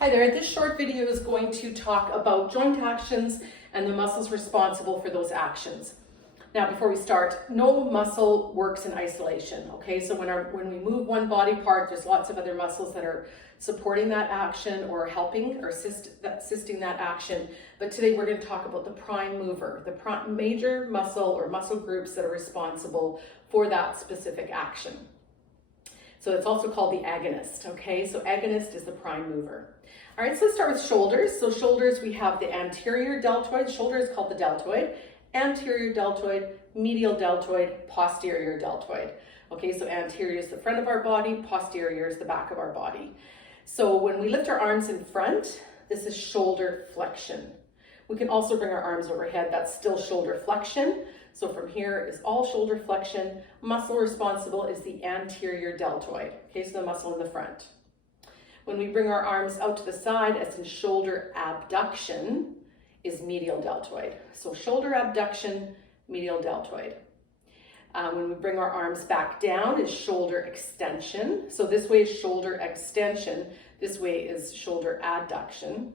Hi there, this short video is going to talk about joint actions and the muscles responsible for those actions. Now, before we start, no muscle works in isolation, okay? So when we move one body part, there's lots of other muscles that are supporting that action or helping or assisting that action. But today we're going to talk about the prime mover, the major muscle or muscle groups that are responsible for that specific action. So it's also called the agonist, okay? So agonist is the prime mover. All right, so let's start with shoulders. So shoulders, we have the anterior deltoid. Shoulder is called the deltoid. Anterior deltoid, medial deltoid, posterior deltoid. Okay, so anterior is the front of our body, posterior is the back of our body. So when we lift our arms in front, this is shoulder flexion. We can also bring our arms overhead. That's still shoulder flexion. So from here is all shoulder flexion. Muscle responsible is the anterior deltoid. Okay, so the muscle in the front. When we bring our arms out to the side, as in shoulder abduction, is medial deltoid. So shoulder abduction, medial deltoid. When we bring our arms back down is shoulder extension. So this way is shoulder extension. This way is shoulder adduction.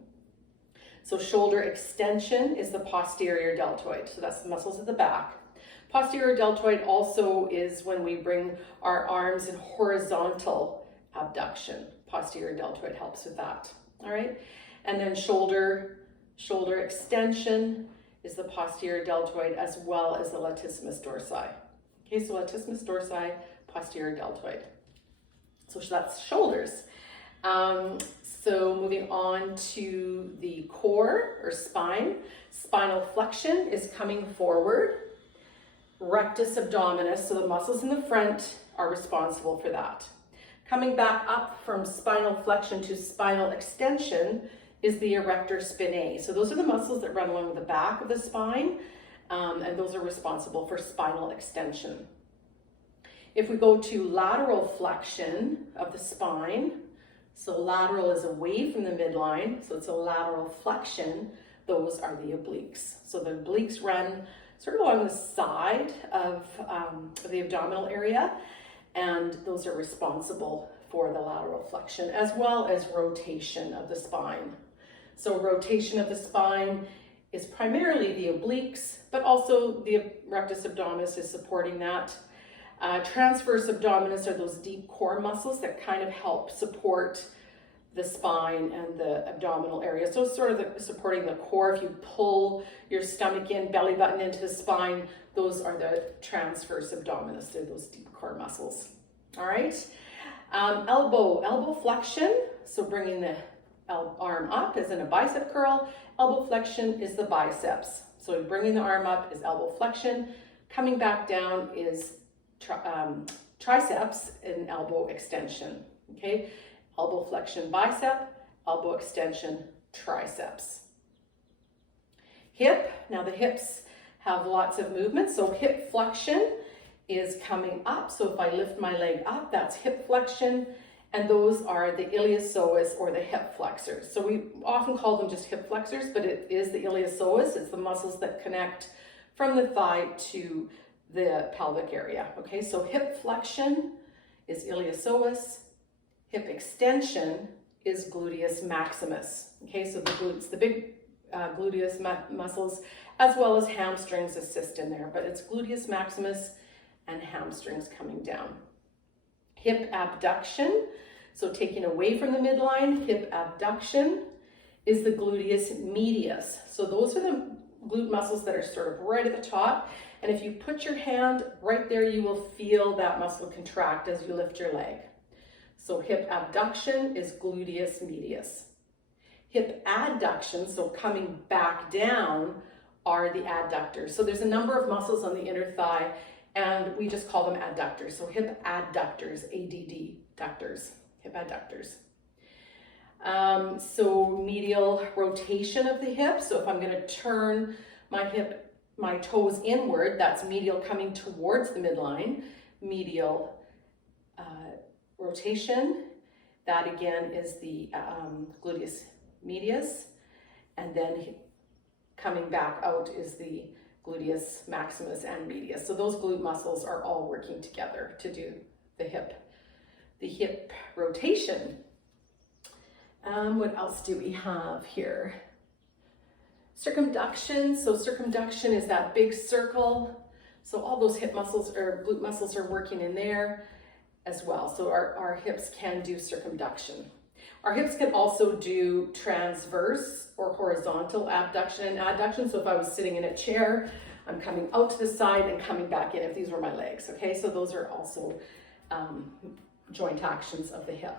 So shoulder extension is the posterior deltoid. So that's the muscles at the back. Posterior deltoid also is when we bring our arms in horizontal abduction. Posterior deltoid helps with that. All right. And then shoulder extension is the posterior deltoid as well as the latissimus dorsi. Okay, so latissimus dorsi, posterior deltoid. So that's shoulders. So moving on to the core or spine. Spinal flexion is coming forward. Rectus abdominis, so the muscles in the front are responsible for that. Coming back up from spinal flexion to spinal extension is the erector spinae. So those are the muscles that run along the back of the spine, and those are responsible for spinal extension. If we go to lateral flexion of the spine, so lateral is away from the midline, so it's a lateral flexion, those are the obliques. So the obliques run sort of along the side of the abdominal area, and those are responsible for the lateral flexion as well as rotation of the spine. So rotation of the spine is primarily the obliques, but also the rectus abdominis is supporting that. Transverse abdominis are those deep core muscles that kind of help support the spine and the abdominal area. So it's sort of supporting the core. If you pull your stomach in, belly button into the spine, those are the transverse abdominis. They're those deep core muscles. All right. Elbow flexion. So bringing the arm up as in a bicep curl. Elbow flexion is the biceps. So bringing the arm up is elbow flexion. Coming back down is triceps and elbow extension. Okay. Elbow flexion, bicep, elbow extension, triceps. Hip, now the hips have lots of movement. So hip flexion is coming up. So if I lift my leg up, that's hip flexion. And those are the iliopsoas or the hip flexors. So we often call them just hip flexors, but it is the iliopsoas. It's the muscles that connect from the thigh to the pelvic area. Okay, so hip flexion is iliopsoas. Hip extension is gluteus maximus. Okay, so the glutes, the big gluteus muscles, as well as hamstrings assist in there, but it's gluteus maximus and hamstrings coming down. Hip abduction, so taking away from the midline, hip abduction is the gluteus medius. So those are the glute muscles that are sort of right at the top. And if you put your hand right there, you will feel that muscle contract as you lift your leg. So hip abduction is gluteus medius. Hip adduction, so coming back down, are the adductors. So there's a number of muscles on the inner thigh, and we just call them adductors. So hip adductors, ADD ductors, hip adductors. So medial rotation of the hip. So if I'm going to turn my toes inward, that's medial coming towards the midline. Medial rotation, that again is the gluteus medius, and then coming back out is the gluteus maximus and medius. So those glute muscles are all working together to do the hip rotation. What else do we have here? Circumduction. So circumduction is that big circle. So all those hip muscles or glute muscles are working in there as well. So our hips can do circumduction. Our hips can also do transverse or horizontal abduction and adduction. So if I was sitting in a chair, I'm coming out to the side and coming back in if these were my legs, okay? So those are also joint actions of the hip.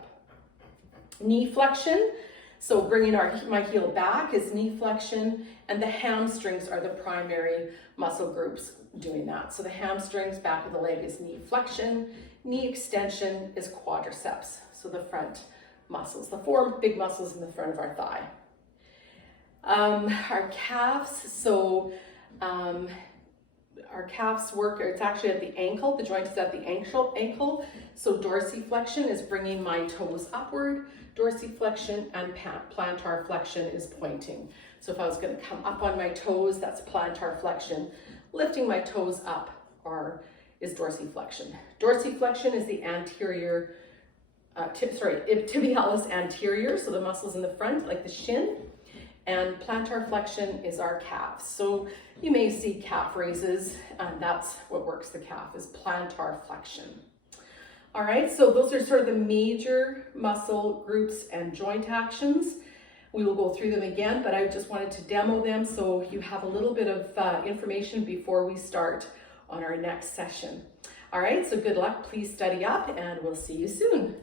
Knee flexion. So bringing my heel back is knee flexion, and the hamstrings are the primary muscle groups doing that. So the hamstrings, back of the leg is knee flexion. Knee extension is quadriceps, so the front muscles, the four big muscles in the front of our thigh. Our calves, so our calves work, it's actually at the ankle, the joint is at the ankle. So dorsiflexion is bringing my toes upward, dorsiflexion, and plantar flexion is pointing. So if I was going to come up on my toes, that's plantar flexion. Lifting my toes up is dorsiflexion. Dorsiflexion is the anterior, tibialis anterior, so the muscles in the front, like the shin. And plantar flexion is our calves. So you may see calf raises, and that's what works the calf, is plantar flexion. All right, so those are sort of the major muscle groups and joint actions. We will go through them again, but I just wanted to demo them so you have a little bit of information before we start on our next session. All right, so good luck, please study up, and we'll see you soon.